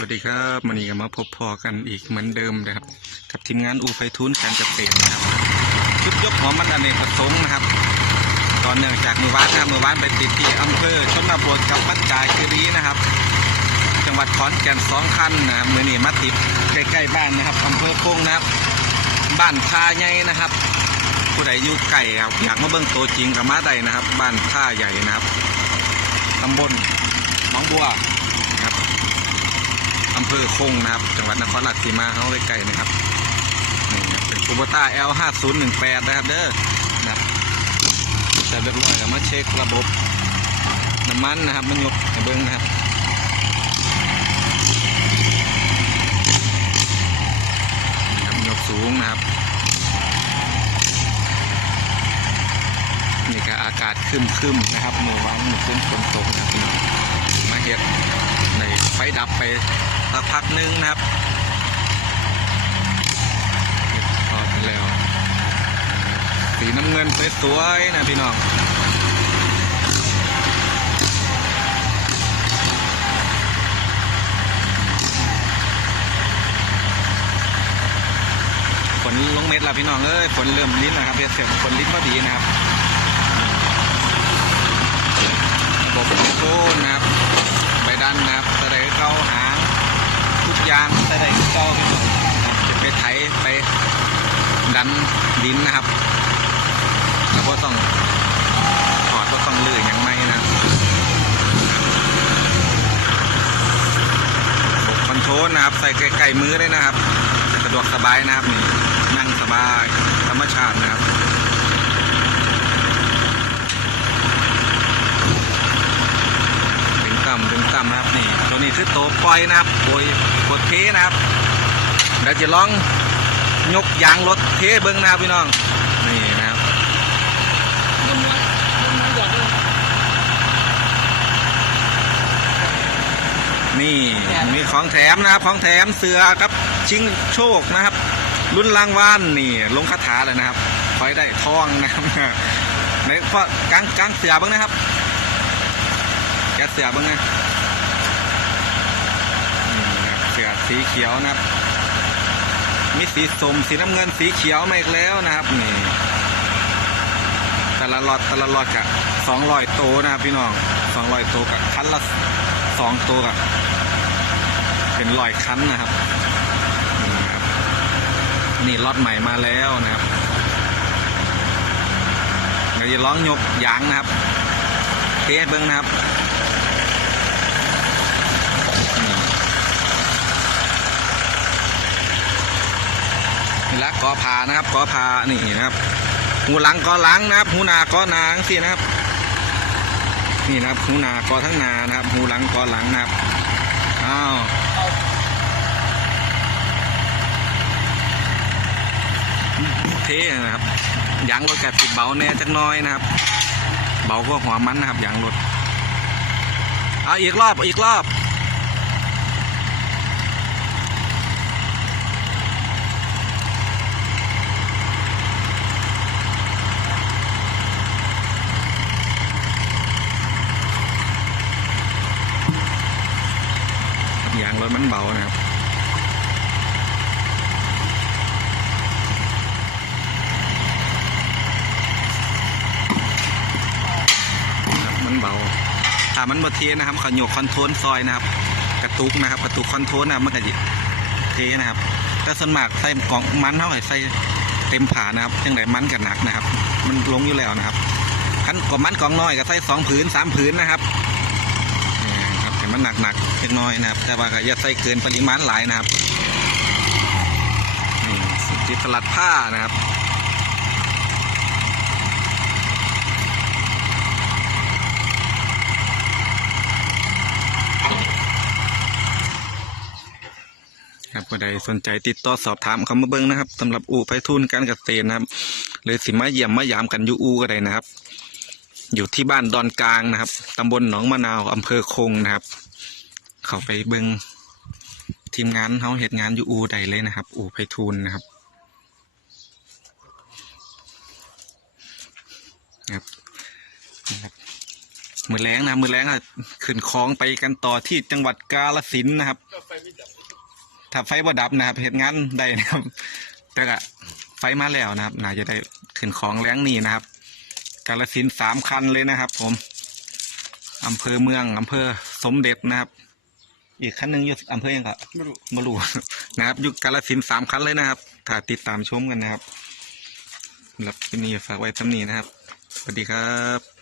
วัสดีครับวันนี้ก็มาพบพอกันอีกเหมือนเดิมนะครับ กับทีมงานอูไฟทุนการเกษตรนะครับชุดยกหัวมันอเนกประสงค์นะครับ ตอนเนื่องจากมือวานนะครับมือวานไปติดที่อำเภอชนบทกับบ้านจายคีรีนะครับ จังหวัดขอนแก่นสองคันนะครับมือนี้มาติดใกล้ๆบ้านนะครับอำเภอโพงนะครับ บ้านท่าใหญ่นะครับ ผู้ใดอยู่ไก่ครับอยากมาเบิ่งตัวจริงกับมาใดนะครับ บ้านท่าใหญ่นะครับตำบลหนองบัว เภอคงนะครับ จังหวัดนครราชสีมาเขาใกลๆนะครับนี่ครับเป็นคูบต้า L 5 0 1 8นะครับเด้อนะครับแต่เรียบร้อยแล้วมาเช็คระบบน้ำมันนะครับมันยกให้เบิ้งนะครับนะครับยกสูงนะครับนี่ก็อากาศคึมๆนะครับเมื่อวานมื่อคืนฝนตกนะครับพี่น้องมาเห็ด ในไฟดับไปสักพักหนึงนะครับพอไปแล้ว สีน้ำเงินสวยๆนะพี่น้องฝนลงเม็ดล้วพี่น้องเอ้ยฝนเริ่มลิ้นนะครับเสียงฝนลิ้นพอดีนะครับระบบคอนโทรลนะครับ ดันนะครับสได์เก้าหางทุกอย่างสได์เก้าจะไปไถไปดันดินนะครับแล้วก็ต้องถอดก็ต้องลื่นอย่างไม่นะระบบคอนโทรลนะครับ ใส่ไก่มือเลยนะครับ สะดวกสบายนะครับนี่นั่งสบายธรรมชาตินะครับ ดึงำดึงต่ำนะครับนี่ตัวนี้คือโตปล่อยนะครับโอยกดเทนะครับเดี๋ยวจะลองยกยางรถเทเบิ้งนะครับพี่น้องนี่นะครับนี่มีของแถมนะครับของแถมเสือครับชิงโชคนะครับรุ่นรางวัลนี่ลงคาถาเลยนะครับคอยได้ทองนะครับในพราะกลางกลางเสือบ้างนะครับแกเสือบ้างนะนี่นะครับเสีเขียวนะครับ มีสีส้มสีน้ำเงินสีเขียวมาอีกแล้วนะครับนี่แต่ละหลอดแต่ละหลอดกะสองร้อยโตนะครับพี่น้องสองร้อยโตวกับคันละสองตัวกับเป็นร้อยคันนะครับนี่ล็อตใหม่มาแล้วนะครับเดี๋ยวจะร้องยกยางนะครับเทสเบิ้งนะครับ ละกอผานะครับกอผานี่นะครับหูหลังกอหลังนะครับ หูนากอนางสินะครับ นี่นะครับหูนากอทั้งนานะครับ หูหลังกอหลังนะครับอ้าวเท่นะครับยางรถแกติดเบาแน่จักน้อยนะครับ เบากว่าหัวมันนะครับยางรถเอาอีกรอบอีกรอบยางรถ มันเบานะครับมันเบาถ้ามันบ่เทนะครับขยกคอนโทรลซอยนะครับ กระตุกนะครับ กระตุกคอนโทรลนะมันก็จะเทนะครับแต่ส่วนมากใส่กล่องมันเท่าไหร่ใส่เต็มผานะครับจังไดมันกับหนักนะครับ มันลงอยู่แล้วนะครับคันกล่องมันกล่องน้อยก็ใส่สองผืนสามผืนนะครับ มันหนักหนักๆเล็กน้อยนะครับ แต่ว่าอย่าใส่เกินปริมาณหลายนะครับนี่ติดสลัดผ้านะครับครับผู้ใดสนใจติดต่อสอบถามเขามาเบิ้งนะครับสำหรับอู่ไพฑูรย์การเกษตรนะครับ หรือสิมาเยี่ยมมายามกันยูอู่ก็ได้นะครับ อยู่ที่บ้านดอนกลางนะครับตำบลหนองมะนาวอำเภอคงนะครับ เขาไปเบิงทีมงานเขาเหตุงานอยู่อูใดเลยนะครับ อูไพฑูรย์นะครับครับมือแรงนะมือแรงอะขึ้นคลองไปกันต่อที่จังหวัดกาฬสินนะครับถ้าไฟบ่ดับนะครับเหตุงานได้นะครับแต่ก็ไฟมาแล้วนะครับน่าจะได้ขึ้นของแรงนี่นะครับ กาฬสินสามคันเลยนะครับ ผมอำเภอเมืองอำเภอสมเด็จนะครับ อีกคันหนึ่งอยู่อำเภอยังก็ไม่รู้ไม่รู้ นะครับอยู่กาฬสินธุ์สามคันเลยนะครับถ้าติดตามชมกันนะครับสำหรับคลิปนี้ฝากไว้ทำนี้นะครับ สวัสดีครับ